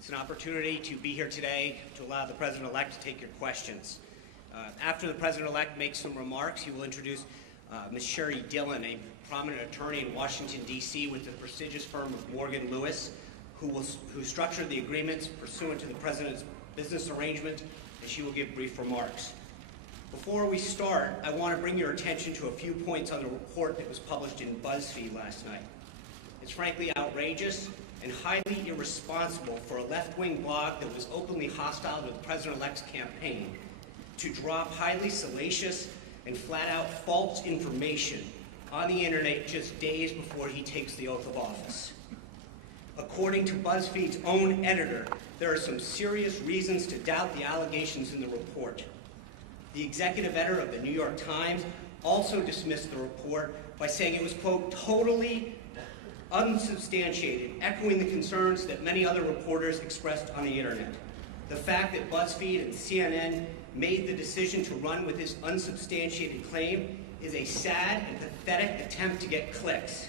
It's an opportunity to be here today to allow the President-elect to take your questions. After the President-elect makes some remarks, he will introduce Ms. Sherry Dillon, a prominent attorney in Washington, D.C. with the prestigious firm of Morgan Lewis, who structured the agreements pursuant to the President's business arrangement, and she will give brief remarks. Before we start, I want to bring your attention to a few points on the report that was published in BuzzFeed last night. It's frankly outrageous and highly irresponsible for a left-wing blog that was openly hostile to the President-elect's campaign to drop highly salacious and flat-out false information on the internet just days before he takes the oath of office. According to BuzzFeed's own editor, there are some serious reasons to doubt the allegations in the report. The executive editor of the New York Times also dismissed the report by saying it was, quote, totally unsubstantiated, echoing the concerns that many other reporters expressed on the internet. The fact that BuzzFeed and CNN made the decision to run with this unsubstantiated claim is a sad and pathetic attempt to get clicks.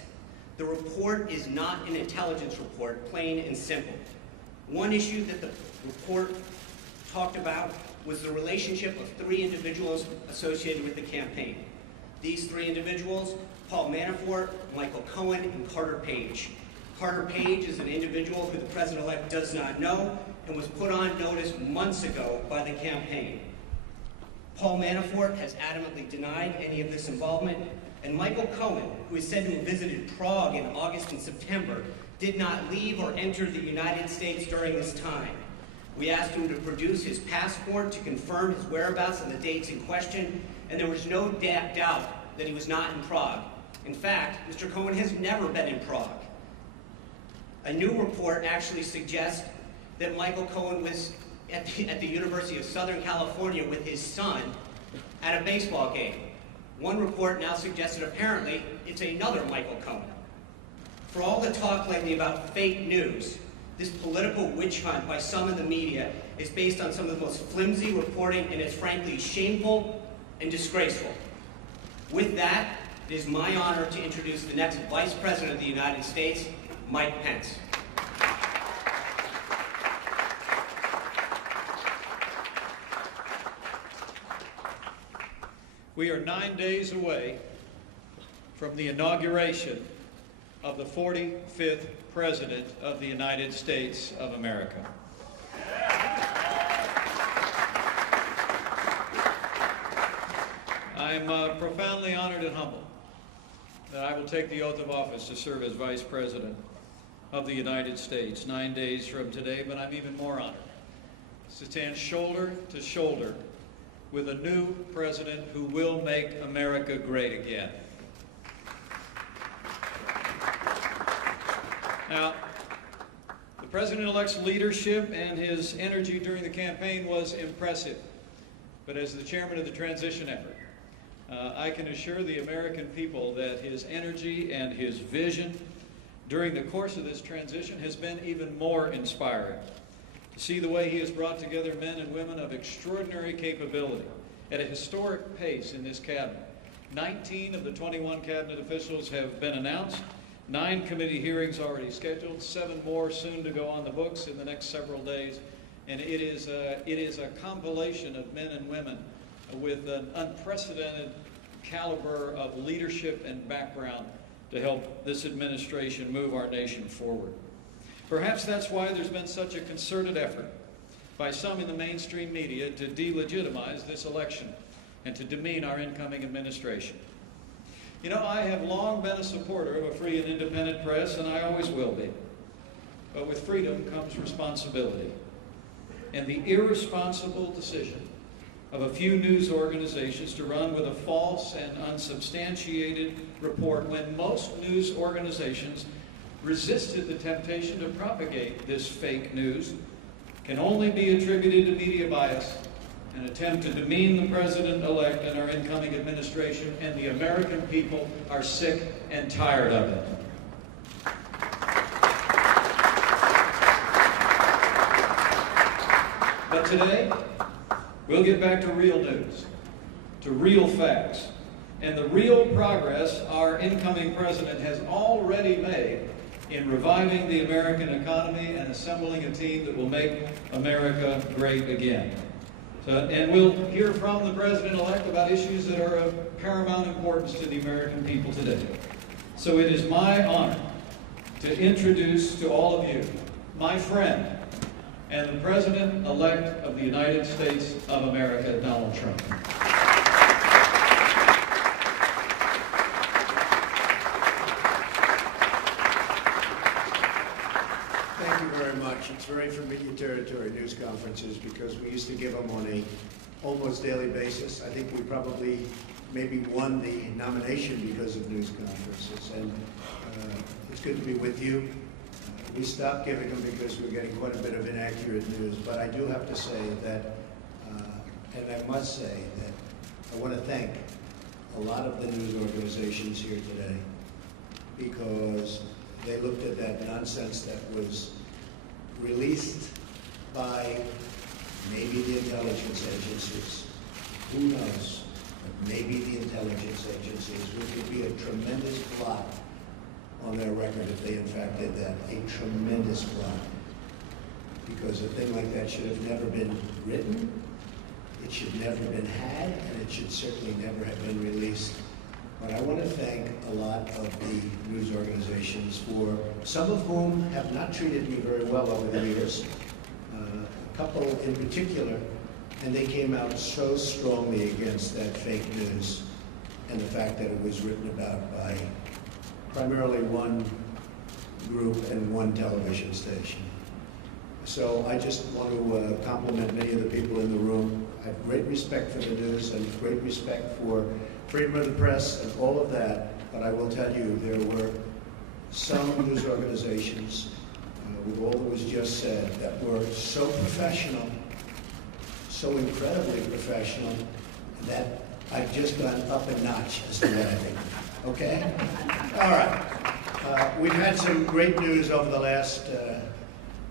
The report is not an intelligence report, plain and simple. One issue that the report talked about was the relationship of three individuals associated with the campaign. These three individuals, Paul Manafort, Michael Cohen, and Carter Page. Carter Page is an individual who the President-elect does not know and was put on notice months ago by the campaign. Paul Manafort has adamantly denied any of this involvement, and Michael Cohen, who is said to have visited Prague in August and September, did not leave or enter the United States during this time. We asked him to produce his passport to confirm his whereabouts and the dates in question, and there was no doubt that he was not in Prague. In fact, Mr. Cohen has never been in Prague. A new report actually suggests that Michael Cohen was at the University of Southern California with his son at a baseball game. One report now suggests that apparently it's another Michael Cohen. For all the talk lately about fake news, this political witch hunt by some of the media is based on some of the most flimsy reporting, and it's frankly shameful and disgraceful. With that, it is my honor to introduce the next Vice President of the United States, Mike Pence. We are 9 days away from the inauguration of the 45th President of the United States of America. I'm profoundly honored and humbled that I will take the oath of office to serve as Vice President of the United States 9 days from today, but I'm even more honored to stand shoulder to shoulder with a new president who will make America great again. Now, the President-elect's leadership and his energy during the campaign was impressive, but as the chairman of the transition effort, I can assure the American people that his energy and his vision during the course of this transition has been even more inspiring. To see the way he has brought together men and women of extraordinary capability at a historic pace in this cabinet. 19 of the 21 cabinet officials have been announced, 9 committee hearings already scheduled, 7 more soon to go on the books in the next several days, and it is a compilation of men and women with an unprecedented caliber of leadership and background to help this administration move our nation forward. Perhaps that's why there's been such a concerted effort by some in the mainstream media to delegitimize this election and to demean our incoming administration. You know, I have long been a supporter of a free and independent press, and I always will be. But with freedom comes responsibility. And the irresponsible decision of a few news organizations to run with a false and unsubstantiated report when most news organizations resisted the temptation to propagate this fake news can only be attributed to media bias, an attempt to demean the President-elect and our incoming administration, and the American people are sick and tired of it. But today, we'll get back to real news, to real facts, and the real progress our incoming president has already made in reviving the American economy and assembling a team that will make America great again. And we'll hear from the President-elect about issues that are of paramount importance to the American people today. So it is my honor to introduce to all of you my friend and the President-elect of the United States of America, Donald Trump. Thank you very much. It's very familiar territory, news conferences, because we used to give them on a almost daily basis. I think we probably maybe won the nomination because of news conferences, and it's good to be with you. We stopped giving them because we were getting quite a bit of inaccurate news, but I do have to say that, and I must say that I want to thank a lot of the news organizations here today, because they looked at that nonsense that was released by maybe the intelligence agencies. Who knows? But maybe the intelligence agencies, which would be a tremendous blot on their record if they in fact did that. A tremendous blot. Because a thing like that should have never been written, it should never have been had, and it should certainly never have been released. But I want to thank a lot of the news organizations, for some of whom have not treated me very well over the years. A couple in particular, and they came out so strongly against that fake news and the fact that it was written about by primarily one group and one television station. So I just want to compliment many of the people in the room. I have great respect for the news and great respect for freedom of the press and all of that, but I will tell you there were some news organizations, with all that was just said, that were so professional, so incredibly professional, that I've just gone up a notch as to what I think. Okay? All right. We've had some great news over the last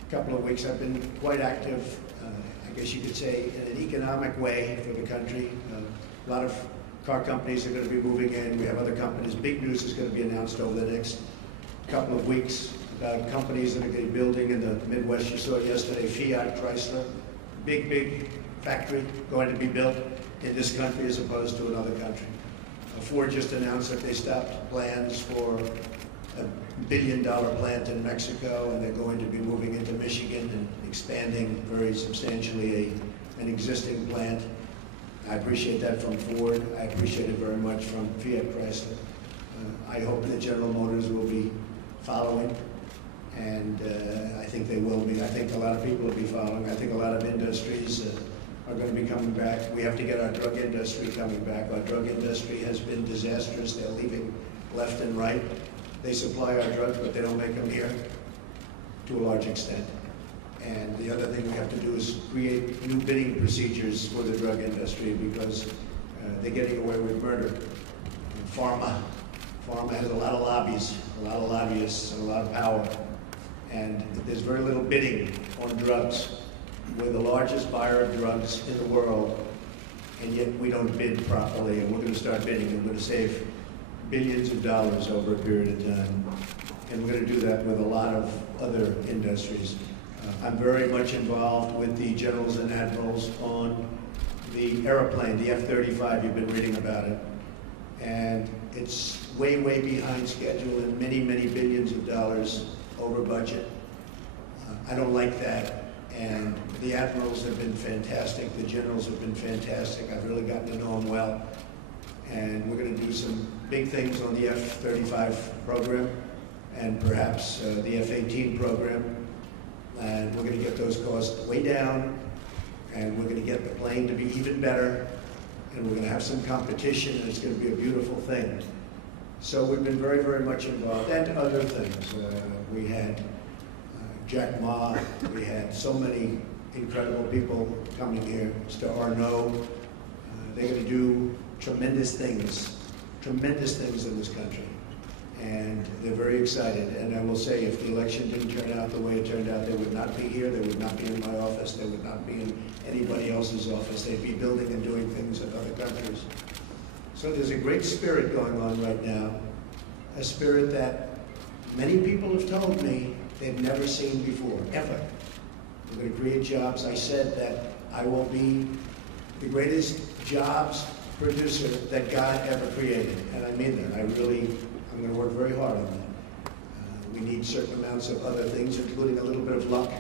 couple of weeks. I've been quite active, I guess you could say, in an economic way for the country. A lot of car companies are going to be moving in. We have other companies. Big news is going to be announced over the next couple of weeks about companies that are going to be building in the Midwest. You saw it yesterday, Fiat, Chrysler, big factory going to be built in this country as opposed to another country. Ford just announced that they stopped plans for a $1 billion plant in Mexico, and they're going to be moving into Michigan and expanding very substantially an existing plant. I appreciate that from Ford. I appreciate it very much from Fiat Chrysler. I hope that General Motors will be following, and I think they will be. I think a lot of people will be following. I think a lot of industries are going to be coming back. We have to get our drug industry coming back. Our drug industry has been disastrous. They're leaving left and right. They supply our drugs, but they don't make them here to a large extent. And the other thing we have to do is create new bidding procedures for the drug industry, because they're getting away with murder. And pharma has a lot of lobbies, a lot of lobbyists, and a lot of power. And there's very little bidding on drugs. We're the largest buyer of drugs in the world, and yet we don't bid properly, and we're going to start bidding, and we're going to save billions of dollars over a period of time. And we're going to do that with a lot of other industries. I'm very much involved with the generals and admirals on the airplane, the F-35. You've been reading about it. And it's way behind schedule and many billions of dollars over budget. I don't like that. And the admirals have been fantastic. The generals have been fantastic. I've really gotten to know them well. And we're going to do some big things on the F-35 program and perhaps the F-18 program. And we're going to get those costs way down. And we're going to get the plane to be even better. And we're going to have some competition, and it's going to be a beautiful thing. So we've been very much involved. And other things. We had Jack Ma, we had so many incredible people coming here. Mr. Arnaud, they're going to do tremendous things in this country. And they're very excited. And I will say, if the election didn't turn out the way it turned out, they would not be here, they would not be in my office, they would not be in anybody else's office. They'd be building and doing things in other countries. So there's a great spirit going on right now, a spirit that many people have told me they've never seen before, ever. We're going to create jobs. I said that I will be the greatest jobs producer that God ever created, and I mean that. I'm going to work very hard on that. We need certain amounts of other things, including a little bit of luck,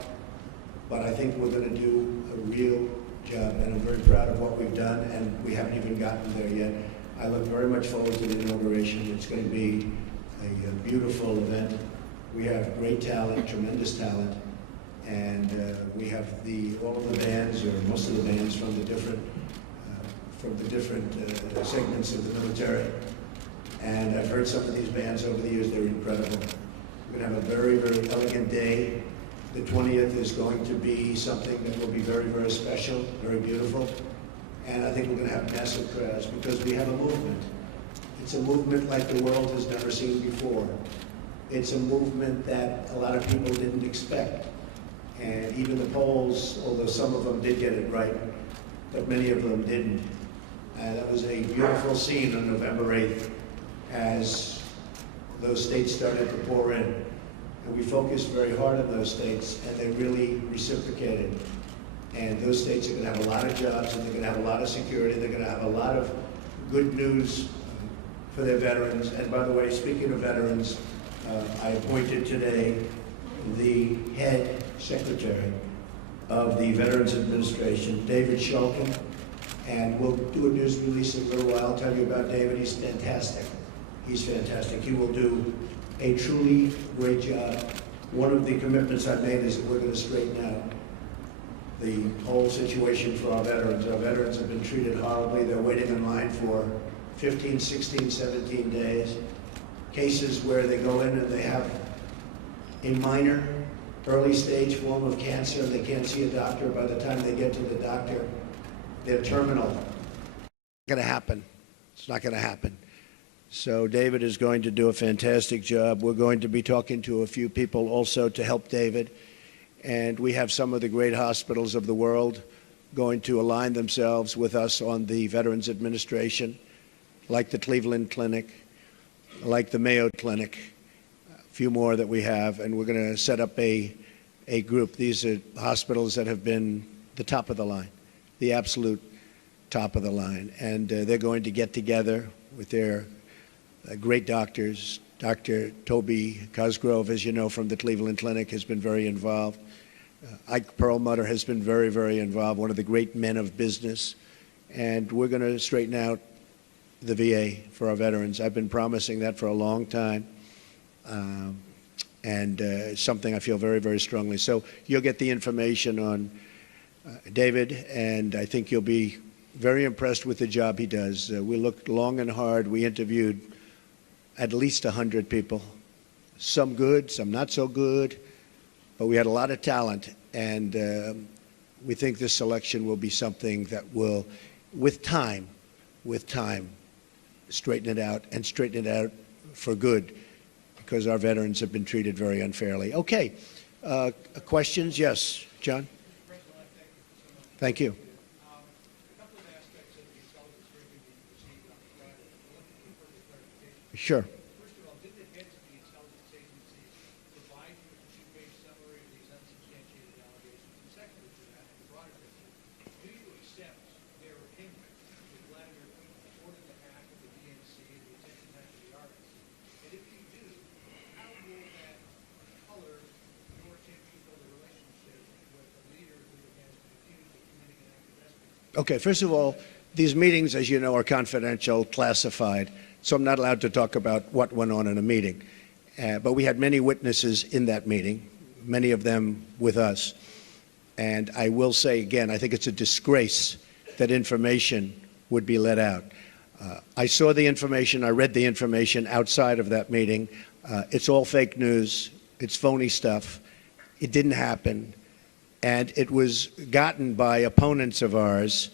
but I think we're going to do a real job, and I'm very proud of what we've done, and we haven't even gotten there yet. I look very much forward to the inauguration. It's going to be a beautiful event. We have great talent, tremendous talent, and we have all of the bands, or most of the bands, from the different segments of the military. And I've heard some of these bands over the years. They're incredible. We're going to have a very, very elegant day. The 20th is going to be something that will be very, very special, very beautiful. And I think we're going to have massive crowds because we have a movement. It's a movement like the world has never seen before. It's a movement that a lot of people didn't expect. And even the polls, although some of them did get it right, but many of them didn't. That was a beautiful scene on November 8th as those states started to pour in. And we focused very hard on those states, and they really reciprocated. And those states are going to have a lot of jobs, and they're going to have a lot of security. They're going to have a lot of good news for their veterans. And by the way, speaking of veterans, I appointed today the head secretary of the Veterans Administration, David Shulkin, and we'll do a news release in a little while. I'll tell you about David. He's fantastic. He's fantastic. He will do a truly great job. One of the commitments I've made is that we're going to straighten out the whole situation for our veterans. Our veterans have been treated horribly. They're waiting in line for 15, 16, 17 days. Cases where they go in and they have a minor early stage form of cancer. They can't see a doctor. By the time they get to the doctor, they're terminal. It's not going to happen. It's not going to happen. So David is going to do a fantastic job. We're going to be talking to a few people also to help David. And we have some of the great hospitals of the world going to align themselves with us on the Veterans Administration, like the Cleveland Clinic, like the Mayo Clinic, a few more that we have. And we're going to set up a group. These are hospitals that have been the top of the line, the absolute top of the line. And they're going to get together with their great doctors. Dr. Toby Cosgrove, as you know, from the Cleveland Clinic, has been very involved. Ike Perlmutter has been very, very involved, one of the great men of business. And we're going to straighten out the VA for our veterans. I've been promising that for a long time. And something I feel very, very strongly. So you'll get the information on David, and I think you'll be very impressed with the job he does. We looked long and hard. We interviewed at least 100 people, some good, some not so good, but we had a lot of talent, and we think this selection will be something that will, with time, straighten it out, and straighten it out for good, because our veterans have been treated very unfairly. Okay, questions? Yes, John? Thank you. Sure. First of all, did the heads of the intelligence agencies provide you with a two-page summary of these unsubstantiated allegations? And secondly to that, the broader question, do you accept their opinion that Vladimir Putin ordered the hack of the DNC and the attempted hack of the RNC? And if you do, how will that color your attempt to build a relationship with a leader who has been accused of committing an act of espionage? Okay, first of all, these meetings, as you know, are confidential, classified. So I'm not allowed to talk about what went on in a meeting. But we had many witnesses in that meeting, many of them with us. And I will say again, I think it's a disgrace that information would be let out. I saw the information, I read the information outside of that meeting. It's all fake news. It's phony stuff. It didn't happen. And it was gotten by opponents of ours,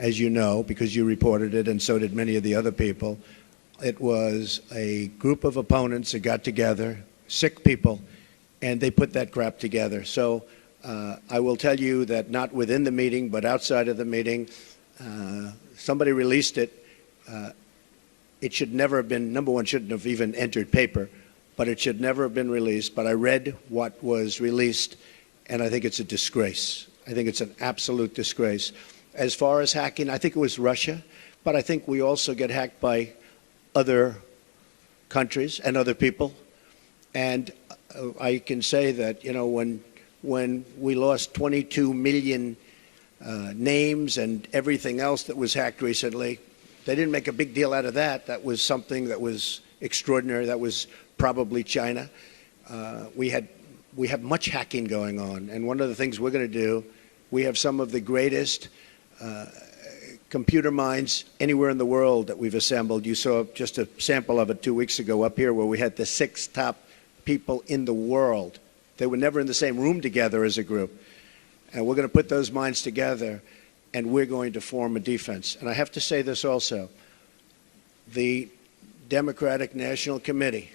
as you know, because you reported it, and so did many of the other people. It was a group of opponents that got together, sick people, and they put that crap together. So I will tell you that not within the meeting, but outside of the meeting, somebody released it. It should never have been, number one, shouldn't have even entered paper. but it should never have been released. But I read what was released, and I think it's a disgrace. I think it's an absolute disgrace. As far as hacking, I think it was Russia, but I think we also get hacked by other countries and other people. And I can say that, you know, when we lost 22 million names and everything else that was hacked recently, they didn't make a big deal out of that. That was something that was extraordinary. That was probably China. We have much hacking going on, and one of the things we're going to do, we have some of the greatest computer minds anywhere in the world that we've assembled. You saw just a sample of it 2 weeks ago up here, where we had the 6 top people in the world. They were never in the same room together as a group. And we're going to put those minds together, and we're going to form a defense. And I have to say this also. The Democratic National Committee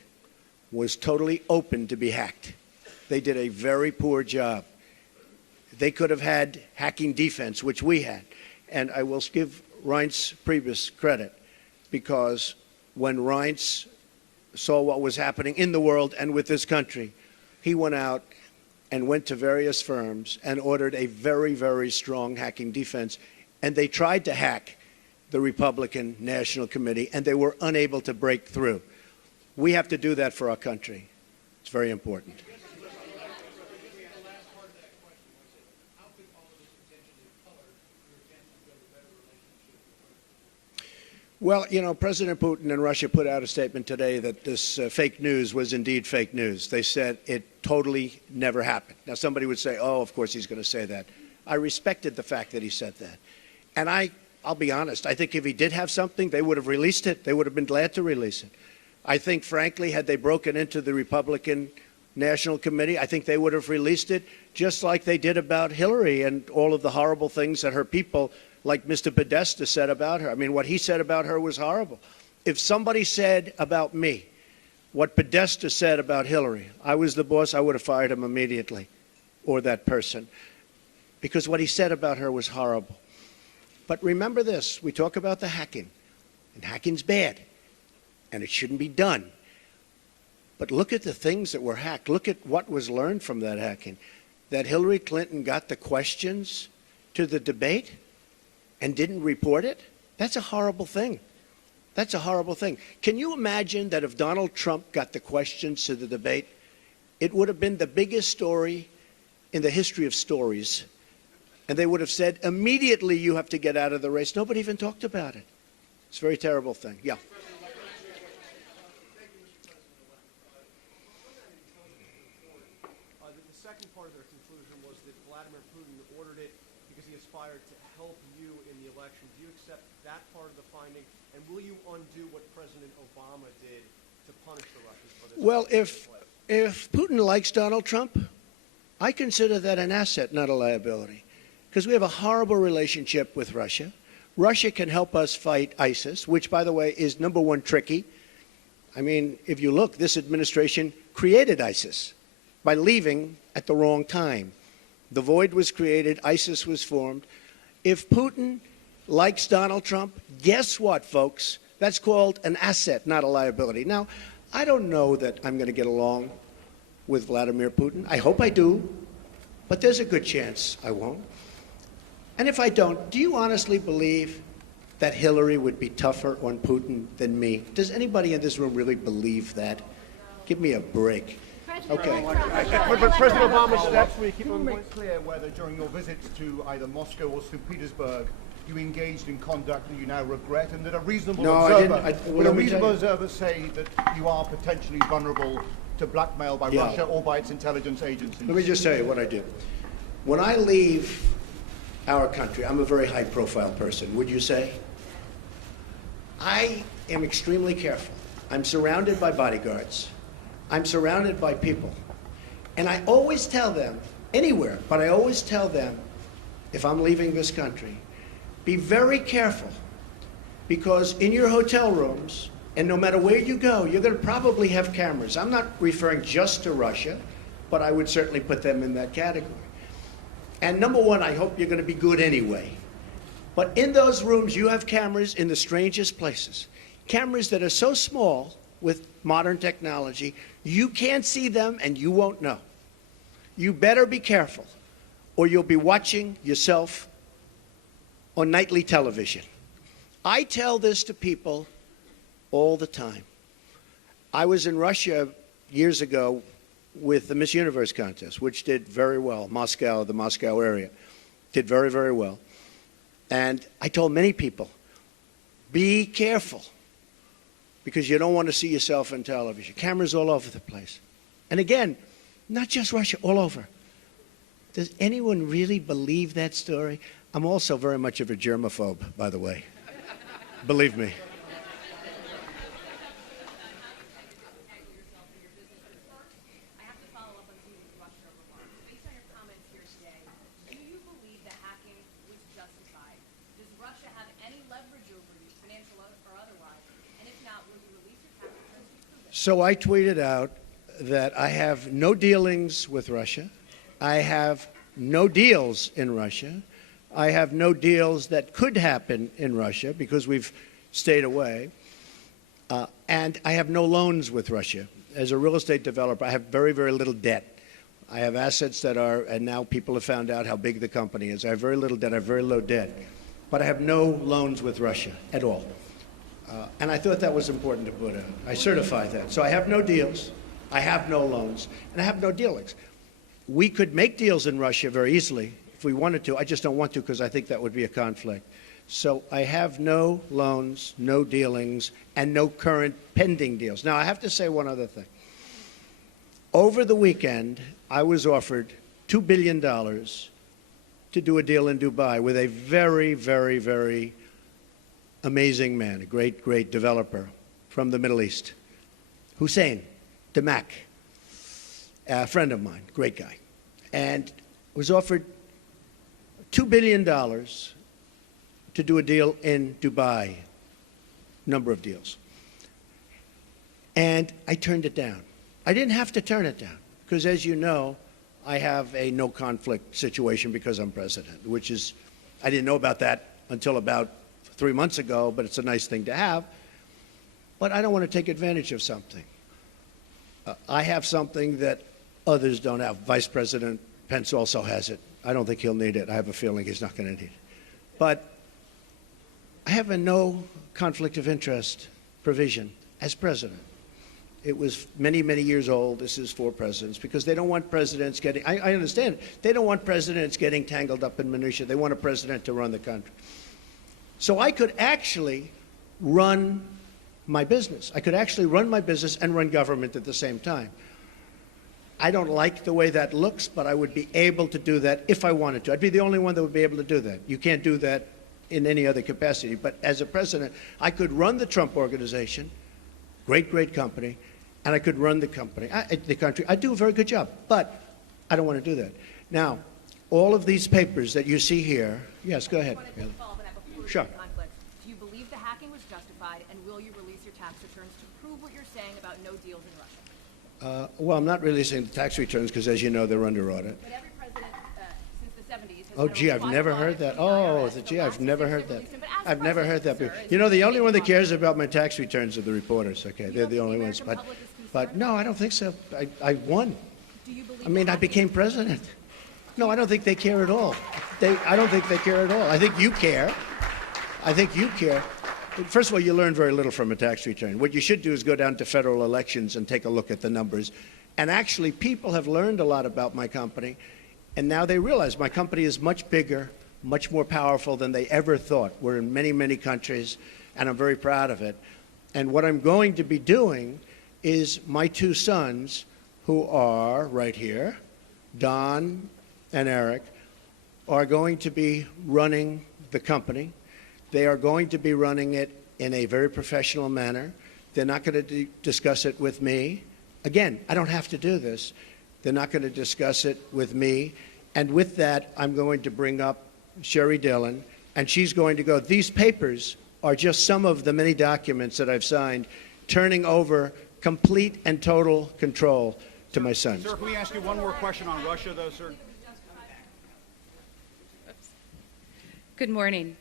was totally open to be hacked. They did a very poor job. They could have had hacking defense, which we had. And I will give Reince Priebus credit, because when Reince saw what was happening in the world and with this country, he went out and went to various firms and ordered a very, very strong hacking defense. And they tried to hack the Republican National Committee, and they were unable to break through. We have to do that for our country. It's very important. Well, you know, President Putin and Russia put out a statement today that this fake news was indeed fake news. They said it totally never happened. Now, somebody would say, oh, of course he's going to say that. I respected the fact that he said that. And I'll be honest, I think if he did have something, they would have released it. They would have been glad to release it. I think, frankly, had they broken into the Republican National Committee, I think they would have released it, just like they did about Hillary and all of the horrible things that her people, like Mr. Podesta, said about her. I mean, what he said about her was horrible. If somebody said about me what Podesta said about Hillary, I was the boss, I would have fired him immediately, or that person, because what he said about her was horrible. But remember this, we talk about the hacking, and hacking's bad, and it shouldn't be done. But look at the things that were hacked. Look at what was learned from that hacking. That Hillary Clinton got the questions to the debate and didn't report it? That's a horrible thing. That's a horrible thing. Can you imagine that if Donald Trump got the questions to the debate, it would have been the biggest story in the history of stories, and they would have said, immediately you have to get out of the race. Nobody even talked about it. It's a very terrible thing. Yeah. The second part of their conclusion was that Vladimir Putin ordered it because he aspired to help you in the election. Do you accept that part of the finding? And will you undo what President Obama did to punish the Russians for this? Well, if Putin likes Donald Trump, I consider that an asset, not a liability, because we have a horrible relationship with Russia. Russia can help us fight ISIS, which, by the way, is number one tricky. I mean, if you look, this administration created ISIS by leaving at the wrong time. The void was created, ISIS was formed. If Putin likes Donald Trump, guess what, folks? That's called an asset, not a liability. Now, I don't know that I'm going to get along with Vladimir Putin. I hope I do, but there's a good chance I won't. And if I don't, do you honestly believe that Hillary would be tougher on Putin than me? Does anybody in this room really believe that? Give me a break. Okay. But President Obama's steps, will you keep on make clear whether during your visits to either Moscow or St. Petersburg you engaged in conduct that you now regret, and that a reasonable observer say that you are potentially vulnerable to blackmail by Russia or by its intelligence agencies? Let me just tell you what I do. When I leave our country, I'm a very high-profile person, would you say? I am extremely careful. I'm surrounded by bodyguards. I'm surrounded by people. And I always tell them, anywhere, but I always tell them, if I'm leaving this country, be very careful, because in your hotel rooms, and no matter where you go, you're going to probably have cameras. I'm not referring just to Russia, but I would certainly put them in that category. And number one, I hope you're going to be good anyway. But in those rooms, you have cameras in the strangest places. Cameras that are so small, with modern technology. You can't see them and you won't know. You better be careful, or you'll be watching yourself on nightly television. I tell this to people all the time. I was in Russia years ago with the Miss Universe contest, which did very well. Moscow, the Moscow area, did very, very well. And I told many people, be careful, because you don't want to see yourself on television. Cameras all over the place. And again, not just Russia, all over. Does anyone really believe that story? I'm also very much of a germaphobe, by the way. Believe me. So I tweeted out that I have no dealings with Russia. I have no deals in Russia. I have no deals that could happen in Russia because we've stayed away. And I have no loans with Russia. As a real estate developer, I have very, very little debt. I have assets that are, and now people have found out how big the company is. I have very little debt. I have very low debt. But I have no loans with Russia at all. And I thought that was important to put out. I certified that. So I have no deals, I have no loans, and I have no dealings. We could make deals in Russia very easily if we wanted to. I just don't want to because I think that would be a conflict. So I have no loans, no dealings, and no current pending deals. Now, I have to say one other thing. Over the weekend, I was offered $2 billion to do a deal in Dubai with a very, very, very amazing man, a great, great developer from the Middle East, Hussein Damak, a friend of mine, great guy, and was offered $2 billion to do a deal in Dubai, number of deals. And I turned it down. I didn't have to turn it down because, as you know, I have a no conflict situation because I'm president, which is, I didn't know about that until about 3 months ago, but it's a nice thing to have. But I don't want to take advantage of something. I have something that others don't have. Vice President Pence also has it. I don't think he'll need it. I have a feeling he's not going to need it. But I have a no conflict of interest provision as president. It was many, many years old. This is for presidents because they don't want presidents getting, I understand, they don't want presidents getting tangled up in minutiae. They want a president to run the country. So I could actually run my business. I could actually run my business and run government at the same time. I don't like the way that looks, but I would be able to do that if I wanted to. I'd be the only one that would be able to do that. You can't do that in any other capacity. But as a president, I could run the Trump Organization, great, great company, and I could run the company, the country. I do a very good job, but I don't want to do that. Now, all of these papers that you see here, yes, go ahead. Sure. Do you believe the hacking was justified, and will you release your tax returns to prove what you're saying about no deals in Russia? Well, I'm not releasing the tax returns because, as you know, they're under audit. But every president since the 70s has Oh, gee, I've never heard that. Oh, gee, I've never heard that. I've never heard that before. You know, the only one that cares about my tax returns are the reporters, okay? They're the only ones. But no, I don't think so. I won. I mean, I became president. No, I don't think they care at all. I don't think they care at all. I think you care. I think you care. First of all, you learn very little from a tax return. What you should do is go down to federal elections and take a look at the numbers. And actually, people have learned a lot about my company, and now they realize my company is much bigger, much more powerful than they ever thought. We're in many, many countries, and I'm very proud of it. And what I'm going to be doing is my two sons, who are right here, Don and Eric, are going to be running the company. They are going to be running it in a very professional manner. They're not going to discuss it with me. Again, I don't have to do this. They're not going to discuss it with me. And with that, I'm going to bring up Sherry Dillon, and she's going to go, these papers are just some of the many documents that I've signed, turning over complete and total control to my sons. Sir, can we ask you one more question on Russia, though, sir? Good morning.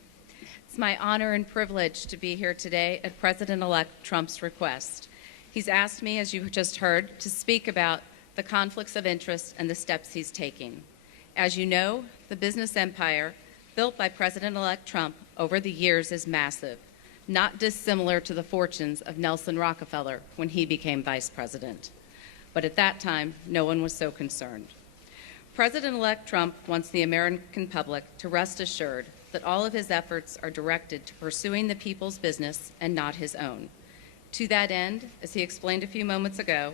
It's my honor and privilege to be here today at President-elect Trump's request. He's asked me, as you just heard, to speak about the conflicts of interest and the steps he's taking. As you know, the business empire built by President-elect Trump over the years is massive, not dissimilar to the fortunes of Nelson Rockefeller when he became vice president. But at that time, no one was so concerned. President-elect Trump wants the American public to rest assured that all of his efforts are directed to pursuing the people's business and not his own. To that end, as he explained a few moments ago,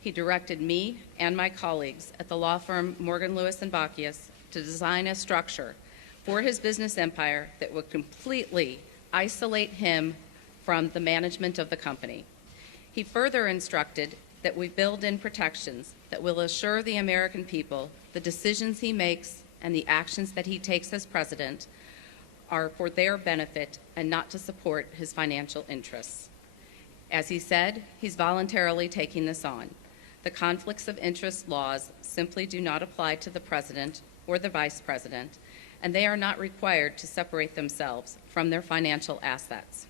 he directed me and my colleagues at the law firm Morgan, Lewis & Bockius to design a structure for his business empire that would completely isolate him from the management of the company. He further instructed that we build in protections that will assure the American people the decisions he makes and the actions that he takes as president are for their benefit and not to support his financial interests. As he said, he's voluntarily taking this on. The conflicts of interest laws simply do not apply to the president or the vice president, and they are not required to separate themselves from their financial assets.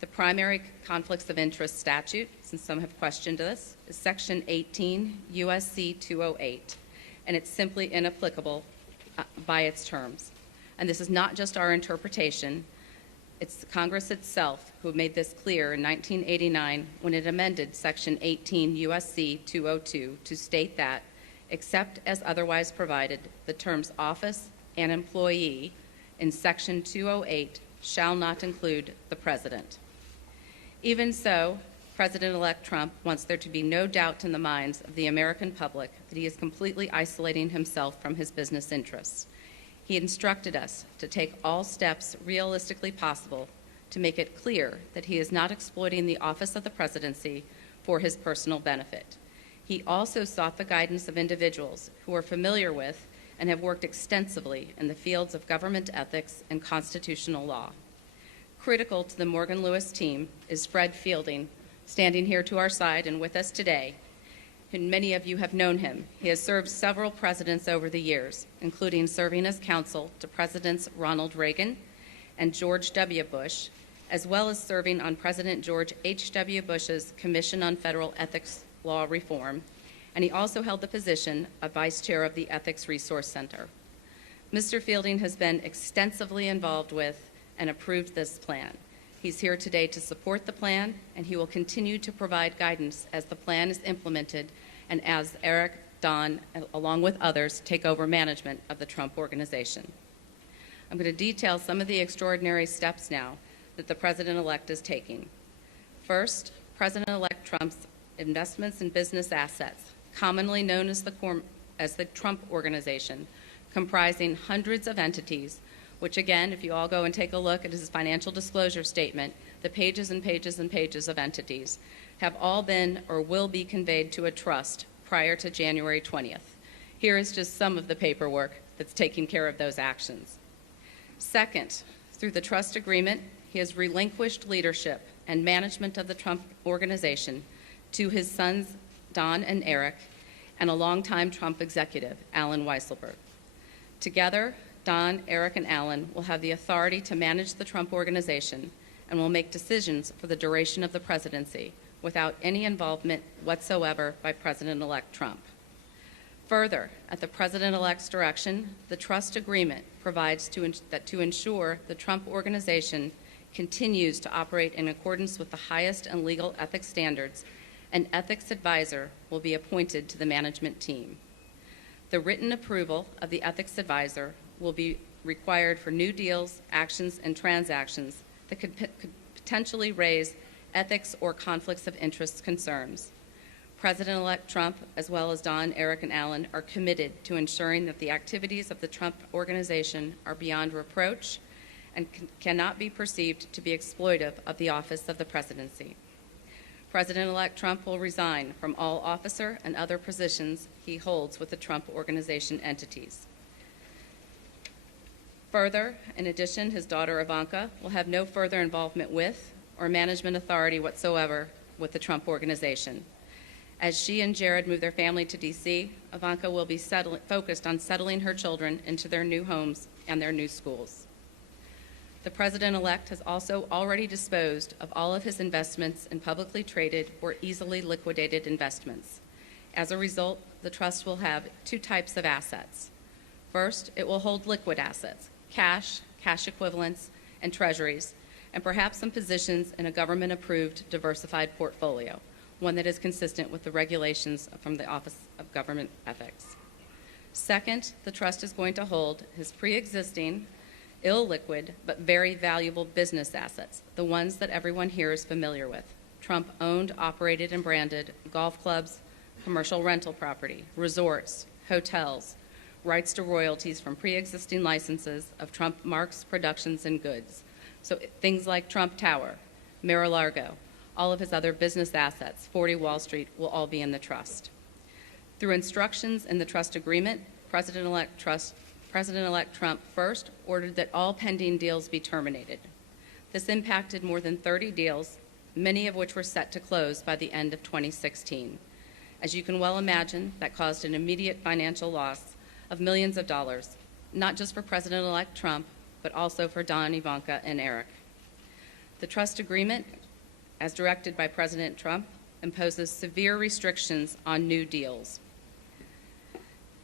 The primary conflicts of interest statute, since some have questioned this, is Section 18 U.S.C. 208, and it's simply inapplicable by its terms. And this is not just our interpretation. It's Congress itself who made this clear in 1989 when it amended Section 18 U.S.C. 202 to state that, except as otherwise provided, the terms office and employee in Section 208 shall not include the president. Even so, President-elect Trump wants there to be no doubt in the minds of the American public that he is completely isolating himself from his business interests. He instructed us to take all steps realistically possible to make it clear that he is not exploiting the office of the presidency for his personal benefit. He also sought the guidance of individuals who are familiar with and have worked extensively in the fields of government ethics and constitutional law. Critical to the Morgan Lewis team is Fred Fielding, standing here to our side and with us today. And many of you have known him. He has served several presidents over the years, including serving as counsel to Presidents Ronald Reagan and George W. Bush, as well as serving on President George H.W. Bush's Commission on Federal Ethics Law Reform, and he also held the position of Vice Chair of the Ethics Resource Center. Mr. Fielding has been extensively involved with and approved this plan. He's here today to support the plan, and he will continue to provide guidance as the plan is implemented and as Eric, Don, along with others, take over management of the Trump Organization. I'm going to detail some of the extraordinary steps now that the President-elect is taking. First, President-elect Trump's investments in business assets, commonly known as the Trump Organization, comprising hundreds of entities, which again, if you all go and take a look at his financial disclosure statement, the pages and pages and pages of entities have all been or will be conveyed to a trust prior to January 20th. Here is just some of the paperwork that's taking care of those actions. Second, through the trust agreement, he has relinquished leadership and management of the Trump Organization to his sons, Don and Eric, and a longtime Trump executive, Alan Weisselberg. Together, Don, Eric, and Alan will have the authority to manage the Trump Organization and will make decisions for the duration of the presidency without any involvement whatsoever by President-elect Trump. Further, at the President-elect's direction, the trust agreement provides that to ensure the Trump Organization continues to operate in accordance with the highest and legal ethics standards, an ethics advisor will be appointed to the management team. The written approval of the ethics advisor will be required for new deals, actions, and transactions that could potentially raise ethics or conflicts of interest concerns. President-elect Trump, as well as Don, Eric, and Alan, are committed to ensuring that the activities of the Trump Organization are beyond reproach and cannot be perceived to be exploitive of the office of the presidency. President-elect Trump will resign from all officer and other positions he holds with the Trump Organization entities. Further, in addition, his daughter Ivanka will have no further involvement with or management authority whatsoever with the Trump Organization. As she and Jared move their family to D.C., Ivanka will be focused on settling her children into their new homes and their new schools. The President-elect has also already disposed of all of his investments in publicly traded or easily liquidated investments. As a result, the trust will have two types of assets. First, it will hold liquid assets, cash, cash equivalents, and treasuries, and perhaps some positions in a government-approved diversified portfolio, one that is consistent with the regulations from the Office of Government Ethics. Second, the trust is going to hold his pre-existing, illiquid, but very valuable business assets, the ones that everyone here is familiar with: Trump owned, operated, and branded golf clubs, commercial rental property, resorts, hotels, rights to royalties from pre-existing licenses of Trump Marks, Productions, and Goods. So things like Trump Tower, Mar-a-Lago, all of his other business assets, 40 Wall Street, will all be in the trust. Through instructions in the trust agreement, President-elect Trump first ordered that all pending deals be terminated. This impacted more than 30 deals, many of which were set to close by the end of 2016. As you can well imagine, that caused an immediate financial loss of millions of dollars, not just for President-elect Trump, but also for Don, Ivanka, and Eric. The trust agreement, as directed by President Trump, imposes severe restrictions on new deals.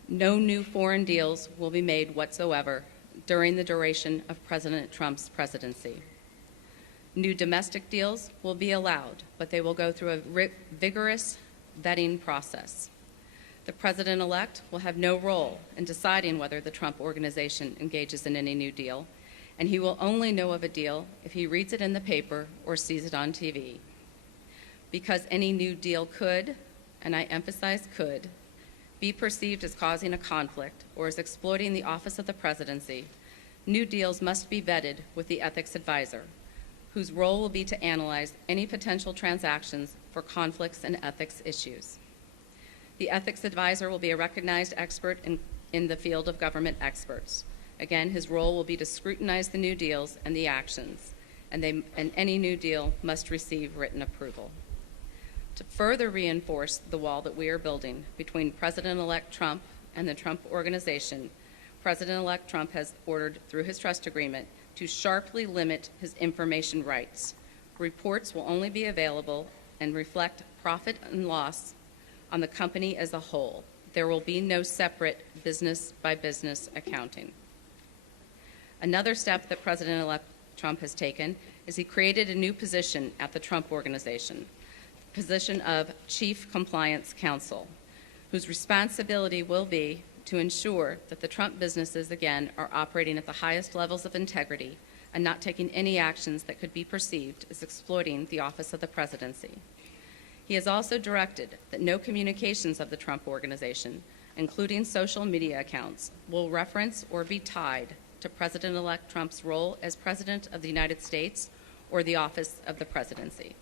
No new foreign deals will be made whatsoever during the duration of President Trump's presidency. New domestic deals will be allowed, but they will go through a vigorous vetting process. The President-elect will have no role in deciding whether the Trump Organization engages in any new deal, and he will only know of a deal if he reads it in the paper or sees it on TV. Because any new deal could, and I emphasize could, be perceived as causing a conflict or as exploiting the office of the presidency, new deals must be vetted with the ethics advisor, whose role will be to analyze any potential transactions for conflicts and ethics issues. The ethics advisor will be a recognized expert in the field of government experts. Again, his role will be to scrutinize the new deals and the actions, and any new deal must receive written approval. To further reinforce the wall that we are building between President-elect Trump and the Trump Organization, President-elect Trump has ordered, through his trust agreement, to sharply limit his information rights. Reports will only be available and reflect profit and loss on the company as a whole. There will be no separate business-by-business accounting. Another step that President-elect Trump has taken is he created a new position at the Trump Organization, the position of Chief Compliance Counsel, whose responsibility will be to ensure that the Trump businesses, again, are operating at the highest levels of integrity and not taking any actions that could be perceived as exploiting the office of the presidency. He has also directed that no communications of the Trump Organization, including social media accounts, will reference or be tied to President-elect Trump's role as President of the United States or the office of the presidency.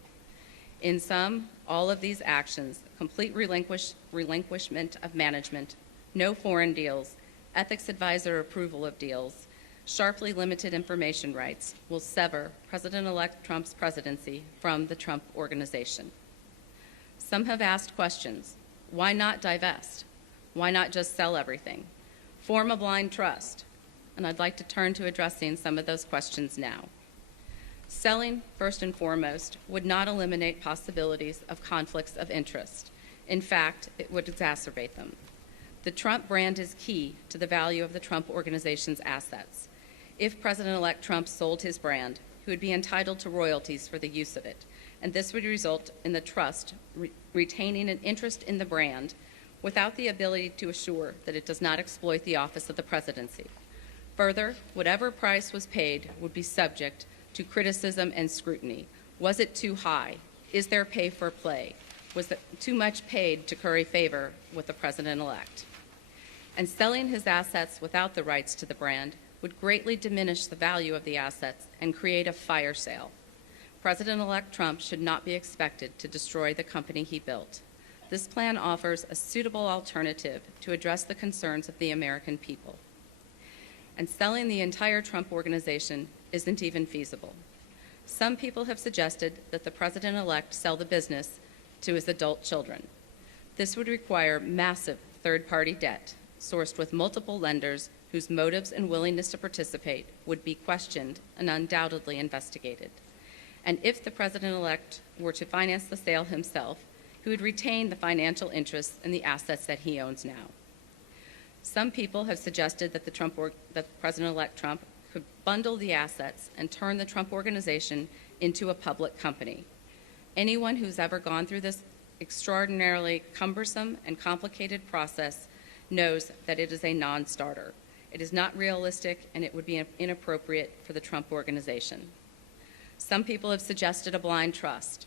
In sum, all of these actions, complete relinquishment of management, no foreign deals, ethics advisor approval of deals, sharply limited information rights, will sever President-elect Trump's presidency from the Trump Organization. Some have asked questions. Why not divest? Why not just sell everything? Form a blind trust? And I'd like to turn to addressing some of those questions now. Selling, first and foremost, would not eliminate possibilities of conflicts of interest. In fact, it would exacerbate them. The Trump brand is key to the value of the Trump Organization's assets. If President-elect Trump sold his brand, he would be entitled to royalties for the use of it, and this would result in the trust retaining an interest in the brand without the ability to assure that it does not exploit the office of the presidency. Further, whatever price was paid would be subject to criticism and scrutiny. Was it too high? Is there pay for play? Was it too much paid to curry favor with the president-elect? And selling his assets without the rights to the brand would greatly diminish the value of the assets and create a fire sale. President-elect Trump should not be expected to destroy the company he built. This plan offers a suitable alternative to address the concerns of the American people. And selling the entire Trump Organization isn't even feasible. Some people have suggested that the president-elect sell the business to his adult children. This would require massive third-party debt sourced with multiple lenders whose motives and willingness to participate would be questioned and undoubtedly investigated. And if the president-elect were to finance the sale himself, he would retain the financial interests in the assets that he owns now. Some people have suggested that that President-elect Trump could bundle the assets and turn the Trump Organization into a public company. Anyone who's ever gone through this extraordinarily cumbersome and complicated process knows that it is a non-starter. It is not realistic, and it would be inappropriate for the Trump Organization. Some people have suggested a blind trust,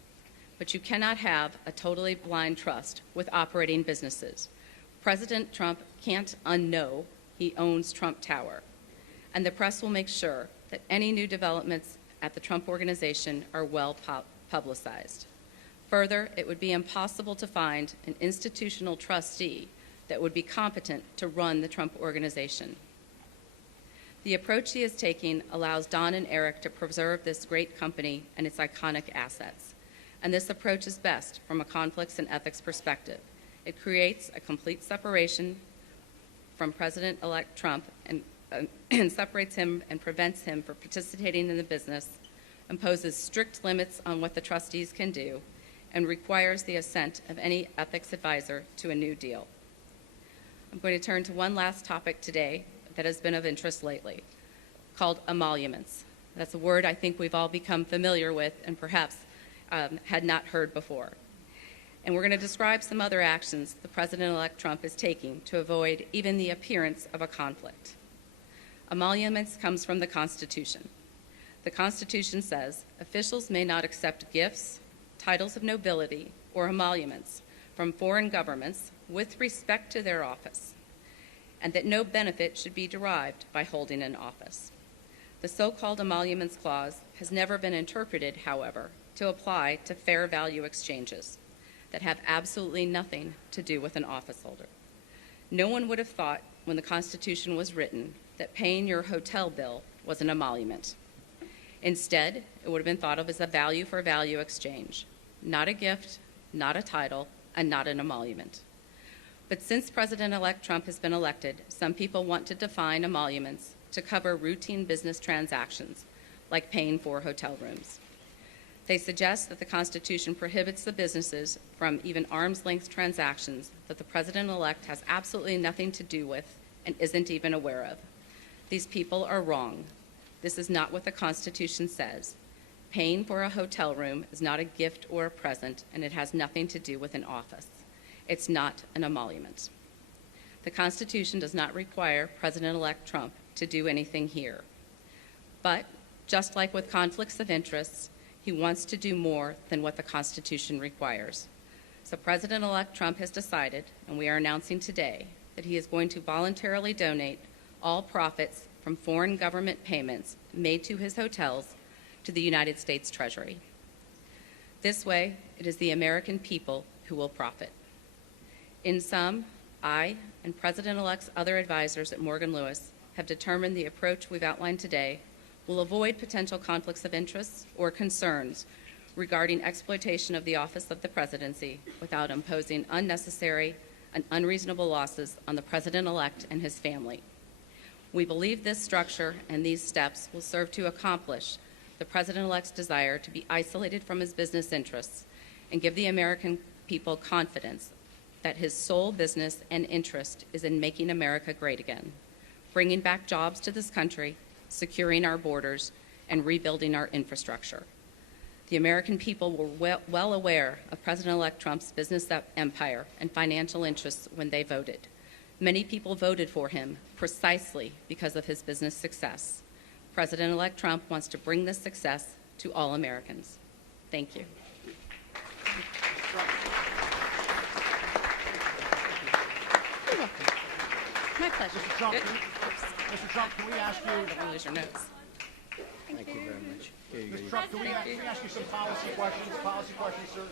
but you cannot have a totally blind trust with operating businesses. President Trump can't unknow he owns Trump Tower, and the press will make sure that any new developments at the Trump Organization are well publicized. Further, it would be impossible to find an institutional trustee that would be competent to run the Trump Organization. The approach he is taking allows Don and Eric to preserve this great company and its iconic assets. And this approach is best from a conflicts and ethics perspective. It creates a complete separation from President-elect Trump and separates him and prevents him from participating in the business, imposes strict limits on what the trustees can do, and requires the assent of any ethics advisor to a new deal. I'm going to turn to one last topic today that has been of interest lately, called emoluments. That's a word I think we've all become familiar with and perhaps had not heard before. And we're going to describe some other actions the President-elect Trump is taking to avoid even the appearance of a conflict. Emoluments comes from the Constitution. The Constitution says officials may not accept gifts, titles of nobility, or emoluments from foreign governments with respect to their office, and that no benefit should be derived by holding an office. The so-called emoluments clause has never been interpreted, however, to apply to fair value exchanges that have absolutely nothing to do with an office holder. No one would have thought when the Constitution was written that paying your hotel bill was an emolument. Instead, it would have been thought of as a value for value exchange, not a gift, not a title, and not an emolument. But since President-elect Trump has been elected, some people want to define emoluments to cover routine business transactions, like paying for hotel rooms. They suggest that the Constitution prohibits the businesses from even arm's-length transactions that the President-elect has absolutely nothing to do with and isn't even aware of. These people are wrong. This is not what the Constitution says. Paying for a hotel room is not a gift or a present, and it has nothing to do with an office. It's not an emolument. The Constitution does not require President-elect Trump to do anything here. But just like with conflicts of interest, he wants to do more than what the Constitution requires. So President-elect Trump has decided, and we are announcing today, that he is going to voluntarily donate all profits from foreign government payments made to his hotels to the United States Treasury. This way, it is the American people who will profit. In sum, I and President-elect's other advisors at Morgan Lewis have determined the approach we've outlined today will avoid potential conflicts of interest or concerns regarding exploitation of the office of the presidency without imposing unnecessary and unreasonable losses on the President-elect and his family. We believe this structure and these steps will serve to accomplish the President-elect's desire to be isolated from his business interests and give the American people confidence that his sole business and interest is in making America great again, bringing back jobs to this country, securing our borders, and rebuilding our infrastructure. The American people were well aware of President-elect Trump's business empire and financial interests when they voted. Many people voted for him precisely because of his business success. President-elect Trump wants to bring this success to all Americans. Thank you. My pleasure. Mr. Trump, can we ask you? Don't lose your notes. Thank you very much. Mr. Trump, can we ask you some policy questions? Policy questions, sir.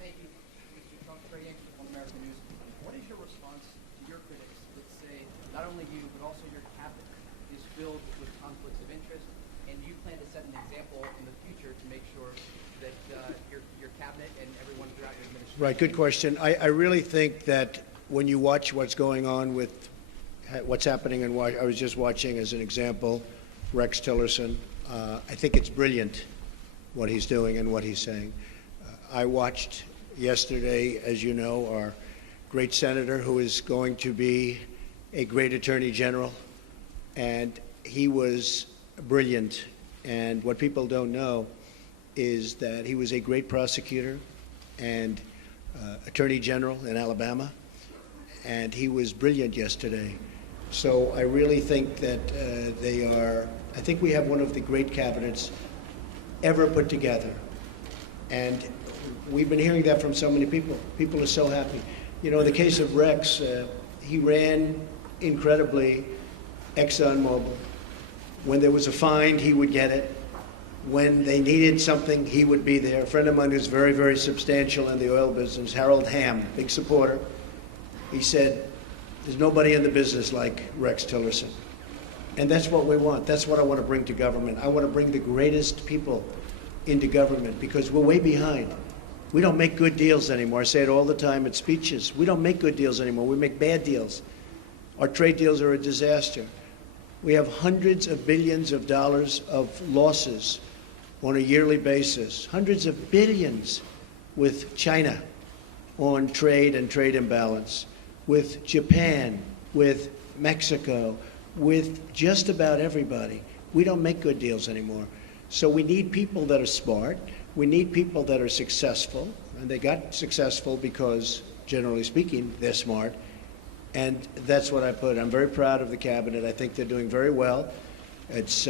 Thank you, Mr. Trump. Great answer from American News. What is your response to your critics that say not only you but also your cabinet is filled with conflicts of interest, and do you plan to set an example in the future to make sure that your cabinet and everyone throughout your administration? Right, good question. I really think that when you watch what's going on with what's happening in Washington. I was just watching, as an example, Rex Tillerson. I think it's brilliant what he's doing and what he's saying. I watched yesterday, as you know, our great senator who is going to be a great attorney general, and he was brilliant. And what people don't know is that he was a great prosecutor and attorney general in Alabama, and he was brilliant yesterday. So I really think that I think we have one of the great cabinets ever put together. And we've been hearing that from so many people. People are so happy. You know, in the case of Rex, he ran incredibly ExxonMobil. When there was a find, he would get it. When they needed something, he would be there. A friend of mine who's very, very substantial in the oil business, Harold Hamm, big supporter, he said, there's nobody in the business like Rex Tillerson. And that's what we want. That's what I want to bring to government. I want to bring the greatest people into government because we're way behind. We don't make good deals anymore. I say it all the time at speeches. We don't make good deals anymore. We make bad deals. Our trade deals are a disaster. We have hundreds of billions of dollars of losses on a yearly basis, hundreds of billions with China on trade and trade imbalance, with Japan, with Mexico, with just about everybody. We don't make good deals anymore. So we need people that are smart. We need people that are successful. And they got successful because, generally speaking, they're smart. And that's what I put. I'm very proud of the cabinet. I think they're doing very well. It's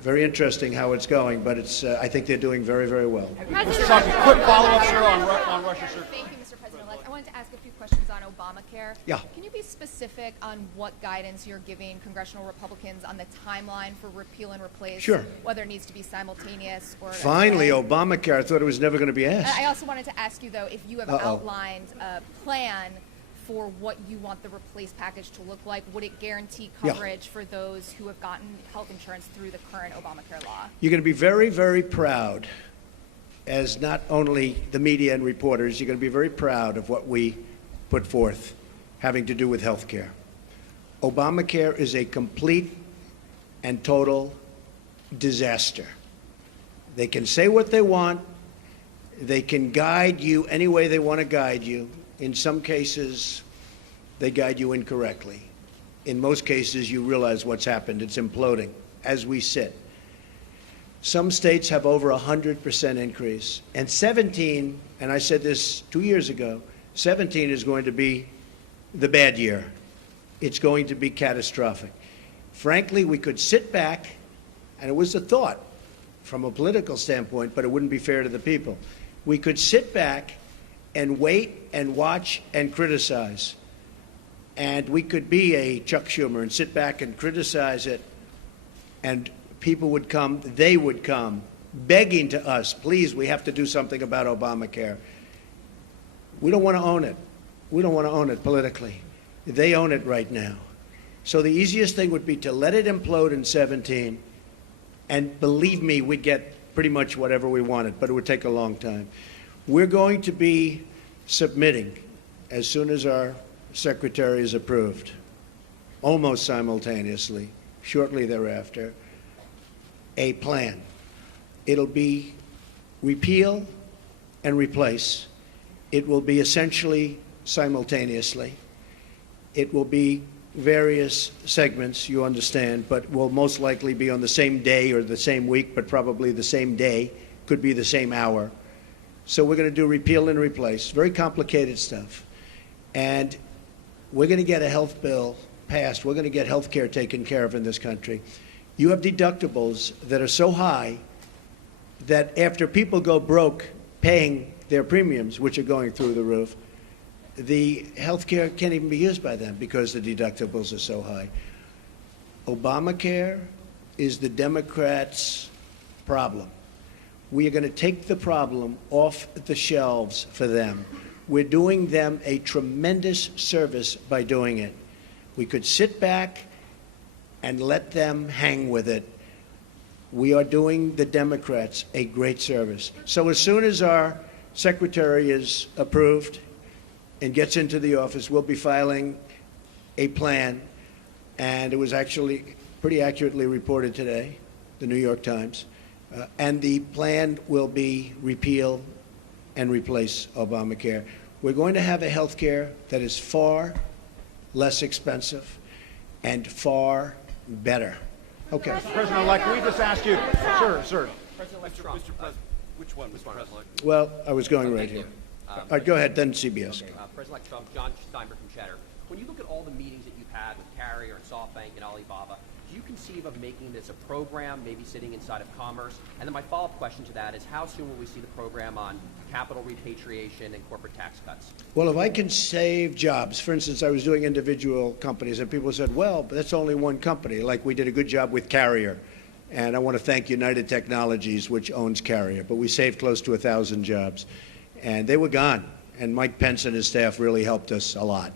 very interesting how it's going, but I think they're doing very, very well. Mr. Tucker, quick follow-up, sir, on Russia, sir. Thank you, Mr. President-elect. I wanted to ask a few questions on Obamacare. Yeah. Can you be specific on what guidance you're giving congressional Republicans on the timeline for repeal and replace? Sure. Whether it needs to be simultaneous or... Finally, Obamacare. I thought it was never going to be asked. I also wanted to ask you, though, if you have outlined a plan for what you want the replace package to look like. Would it guarantee coverage for those who have gotten health insurance through the current Obamacare law? You're going to be very, very proud, as not only the media and reporters, you're going to be very proud of what we put forth having to do with health care. Obamacare is a complete and total disaster. They can say what they want. They can guide you any way they want to guide you. In some cases, they guide you incorrectly. In most cases, you realize what's happened. It's imploding as we sit. Some states have over 100% increase. And 17, and I said this 2 years ago, 17 is going to be the bad year. It's going to be catastrophic. Frankly, we could sit back, and it was a thought from a political standpoint, but it wouldn't be fair to the people. We could sit back and wait and watch and criticize. And we could be a Chuck Schumer and sit back and criticize it, and people would come, they would come, begging to us, please, we have to do something about Obamacare. We don't want to own it. We don't want to own it politically. They own it right now. So the easiest thing would be to let it implode in 17, and believe me, we'd get pretty much whatever we wanted, but it would take a long time. We're going to be submitting, as soon as our secretary is approved, almost simultaneously, shortly thereafter, a plan. It'll be repeal and replace. It will be essentially simultaneously. It will be various segments, you understand, but will most likely be on the same day or the same week, but probably the same day, could be the same hour. So we're going to do repeal and replace, very complicated stuff. And we're going to get a health bill passed. We're going to get health care taken care of in this country. You have deductibles that are so high that after people go broke paying their premiums, which are going through the roof, the health care can't even be used by them because the deductibles are so high. Obamacare is the Democrats' problem. We are going to take the problem off the shelves for them. We're doing them a tremendous service by doing it. We could sit back and let them hang with it. We are doing the Democrats a great service. So as soon as our secretary is approved and gets into the office, we'll be filing a plan and it was actually pretty accurately reported today, the New York Times, and the plan will be repeal and replace Obamacare. We're going to have a health care that is far less expensive and far better. Okay. President-elect, can we just ask you, sir. President-elect Trump. Mr. President, which one, Mr. President? Well, I was going right here. All right, go ahead, then CBS. President-elect Trump, John Steinberg from Cheddar. When you look at all the meetings that you've had with Carrier and SoftBank and Alibaba, do you conceive of making this a program, maybe sitting inside of Commerce? And then my follow-up question to that is, how soon will we see the program on capital repatriation and corporate tax cuts? Well, if I can save jobs, for instance, I was doing individual companies, and people said, well, but that's only one company. Like we did a good job with Carrier. And I want to thank United Technologies, which owns Carrier. But we saved close to 1,000 jobs. And they were gone. And Mike Pence and his staff really helped us a lot.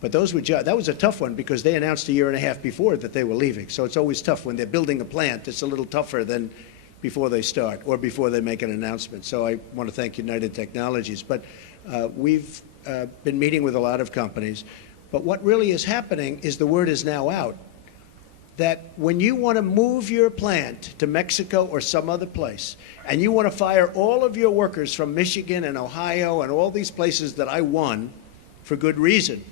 But those were that was a tough one because they announced a year and a half before that they were leaving. So it's always tough when they're building a plant. It's a little tougher than before they start or before they make an announcement. So I want to thank United Technologies. But we've been meeting with a lot of companies. But what really is happening is the word is now out that when you want to move your plant to Mexico or some other place, and you want to fire all of your workers from Michigan and Ohio and all these places that I won for good reason,